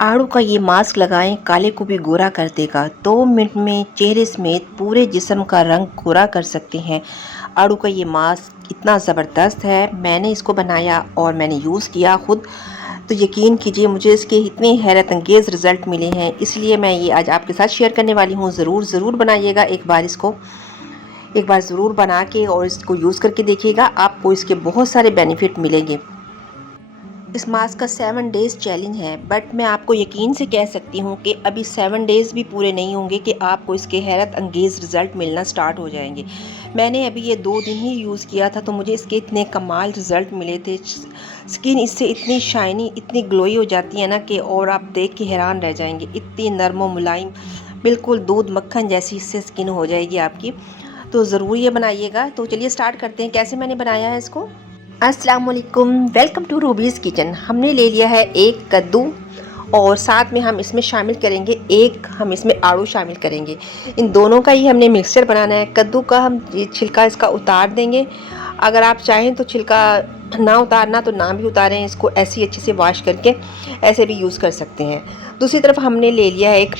आड़ू का ये मास्क लगाएं, काले को भी गोरा कर देगा। 2 मिनट में चेहरे समेत पूरे जिस्म का रंग गोरा कर सकते हैं। आड़ू का ये मास्क इतना ज़बरदस्त है, मैंने इसको बनाया और मैंने यूज़ किया खुद, तो यकीन कीजिए मुझे इसके इतने हैरत अंगेज़ रिज़ल्ट मिले हैं। इसलिए मैं ये आज आपके साथ शेयर करने वाली हूँ। ज़रूर बनाइएगा एक बार इसको, एक बार ज़रूर बना के और इसको यूज़ करके देखिएगा, आपको इसके बहुत सारे बेनिफिट मिलेंगे। इस मास्क का 7 डेज़ चैलेंज है, बट मैं आपको यकीन से कह सकती हूँ कि अभी 7 डेज़ भी पूरे नहीं होंगे कि आपको इसके हैरत अंगेज़ रिज़ल्ट मिलना स्टार्ट हो जाएंगे। मैंने अभी ये 2 दिन ही यूज़ किया था, तो मुझे इसके इतने कमाल रिज़ल्ट मिले थे। स्किन इससे इतनी शाइनी, इतनी ग्लोई हो जाती है ना कि और आप देख के हैरान रह जाएंगे। इतनी नरम और मुलायम, बिल्कुल दूध मक्खन जैसी इससे स्किन हो जाएगी आपकी। तो ज़रूर ये बनाइएगा। तो चलिए स्टार्ट करते हैं कैसे मैंने बनाया है इसको। अस्सलाम वालेकुम, वेलकम टू रूबीज़ किचन। हमने ले लिया है एक कद्दू और साथ में हम इसमें शामिल करेंगे हम इसमें आड़ू शामिल करेंगे। इन दोनों का ही हमने मिक्सचर बनाना है। कद्दू का हम ये छिलका इसका उतार देंगे। अगर आप चाहें तो छिलका ना उतारना तो ना भी उतारें, इसको ऐसे ही अच्छे से वॉश करके ऐसे भी यूज़ कर सकते हैं। दूसरी तरफ हमने ले लिया है एक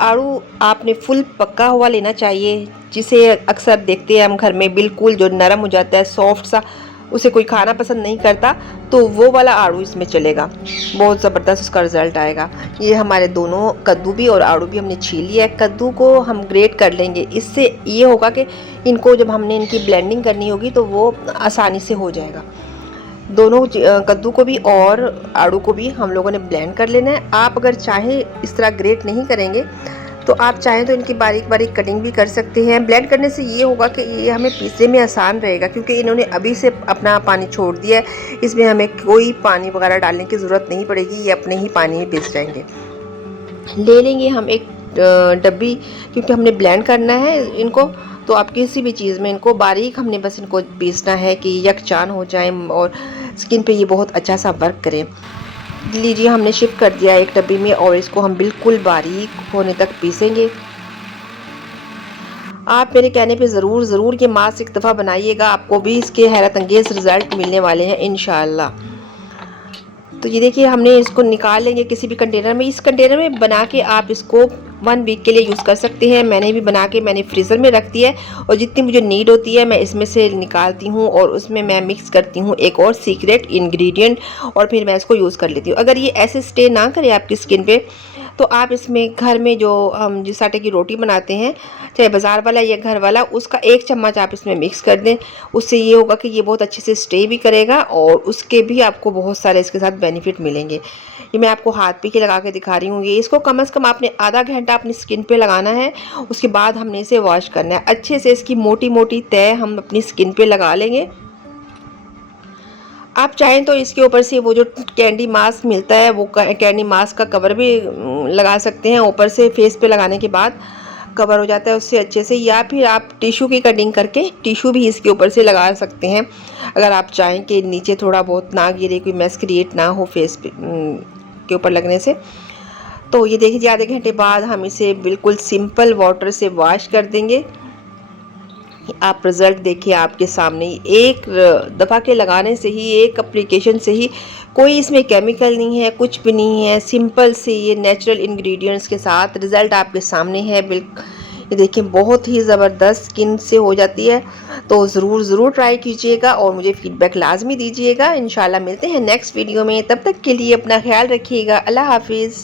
आड़ू आपने फुल पका हुआ लेना चाहिए, जिसे अक्सर देखते हैं हम घर में, बिल्कुल जो नरम हो जाता है, सॉफ्ट सा, उसे कोई खाना पसंद नहीं करता, तो वो वाला आड़ू इसमें चलेगा। बहुत ज़बरदस्त उसका रिज़ल्ट आएगा। ये हमारे दोनों कद्दू भी और आड़ू भी हमने छील लिया है। कद्दू को हम ग्रेट कर लेंगे, इससे ये होगा कि इनको जब हमने इनकी ब्लेंडिंग करनी होगी तो वो आसानी से हो जाएगा। दोनों कद्दू को भी और आड़ू को भी हम लोगों ने ब्लेंड कर लेना है। आप अगर चाहें इस तरह ग्रेट नहीं करेंगे तो आप चाहें तो इनकी बारीक बारीक कटिंग भी कर सकते हैं। ब्लेंड करने से ये होगा कि ये हमें पीसने में आसान रहेगा, क्योंकि इन्होंने अभी से अपना पानी छोड़ दिया है। इसमें हमें कोई पानी वगैरह डालने की ज़रूरत नहीं पड़ेगी, ये अपने ही पानी में पीस जाएंगे। ले लेंगे हम एक डब्बी, क्योंकि हमने ब्लेंड करना है इनको, तो आप किसी भी चीज़ में इनको बारीक हमने बस इनको पीसना है कि यकजान हो जाए और स्किन पे ये बहुत अच्छा सा वर्क करें। लीजिए हमने शिफ्ट कर दिया एक डब्बी में और इसको हम बिल्कुल बारीक होने तक पीसेंगे। आप मेरे कहने पे ज़रूर ये मास्क एक दफ़ा बनाइएगा, आपको भी इसके हैरत अंगेज़ रिज़ल्ट मिलने वाले हैं इंशाअल्लाह। तो ये देखिए हमने इसको निकाल लेंगे किसी भी कंटेनर में। इस कंटेनर में बना के आप इसको 1 वीक के लिए यूज़ कर सकते हैं। मैंने भी बना के मैंने फ्रीज़र में रख दिया है, और जितनी मुझे नीड होती है मैं इसमें से निकालती हूँ और उसमें मैं मिक्स करती हूँ एक और सीक्रेट इंग्रेडिएंट, और फिर मैं इसको यूज़ कर लेती हूँ। अगर ये ऐसे स्टे ना करे आपकी स्किन पे, तो आप इसमें घर में जो हम जिस आटे की रोटी बनाते हैं, चाहे बाज़ार वाला या घर वाला, उसका 1 चम्मच आप इसमें मिक्स कर दें। उससे ये होगा कि ये बहुत अच्छे से स्टे भी करेगा और उसके भी आपको बहुत सारे इसके साथ बेनिफिट मिलेंगे। ये मैं आपको हाथ पे के लगा के दिखा रही हूँ। ये इसको कम से कम आपने आधा घंटा अपनी स्किन पे लगाना है, उसके बाद हमने इसे वॉश करना है। अच्छे से इसकी मोटी मोटी तह हम अपनी स्किन पे लगा लेंगे। आप चाहें तो इसके ऊपर से वो जो कैंडी मास्क मिलता है, वो कैंडी मास्क का कवर भी लगा सकते हैं। ऊपर से फेस पे लगाने के बाद कवर हो जाता है उससे अच्छे से, या फिर आप टिश्यू की कटिंग करके टिश्यू भी इसके ऊपर से लगा सकते हैं, अगर आप चाहें कि नीचे थोड़ा बहुत ना गिरे, कोई मेस क्रिएट ना हो फेस पे के ऊपर लगने से। तो ये देखिए आधे घंटे बाद हम इसे बिल्कुल सिंपल वाटर से वॉश कर देंगे। आप रिज़ल्ट देखिए आपके सामने ही। एक दफ़ा के लगाने से ही, एक एप्लीकेशन से ही, कोई इसमें केमिकल नहीं है, कुछ भी नहीं है, सिंपल से ये नेचुरल इंग्रेडिएंट्स के साथ रिज़ल्ट आपके सामने है। ये देखिए बहुत ही ज़बरदस्त स्किन से हो जाती है। तो ज़रूर ट्राई कीजिएगा और मुझे फ़ीडबैक लाजमी दीजिएगा। इंशाल्लाह मिलते हैं नेक्स्ट वीडियो में, तब तक के लिए अपना ख्याल रखिएगा। अल्लाह हाफिज़।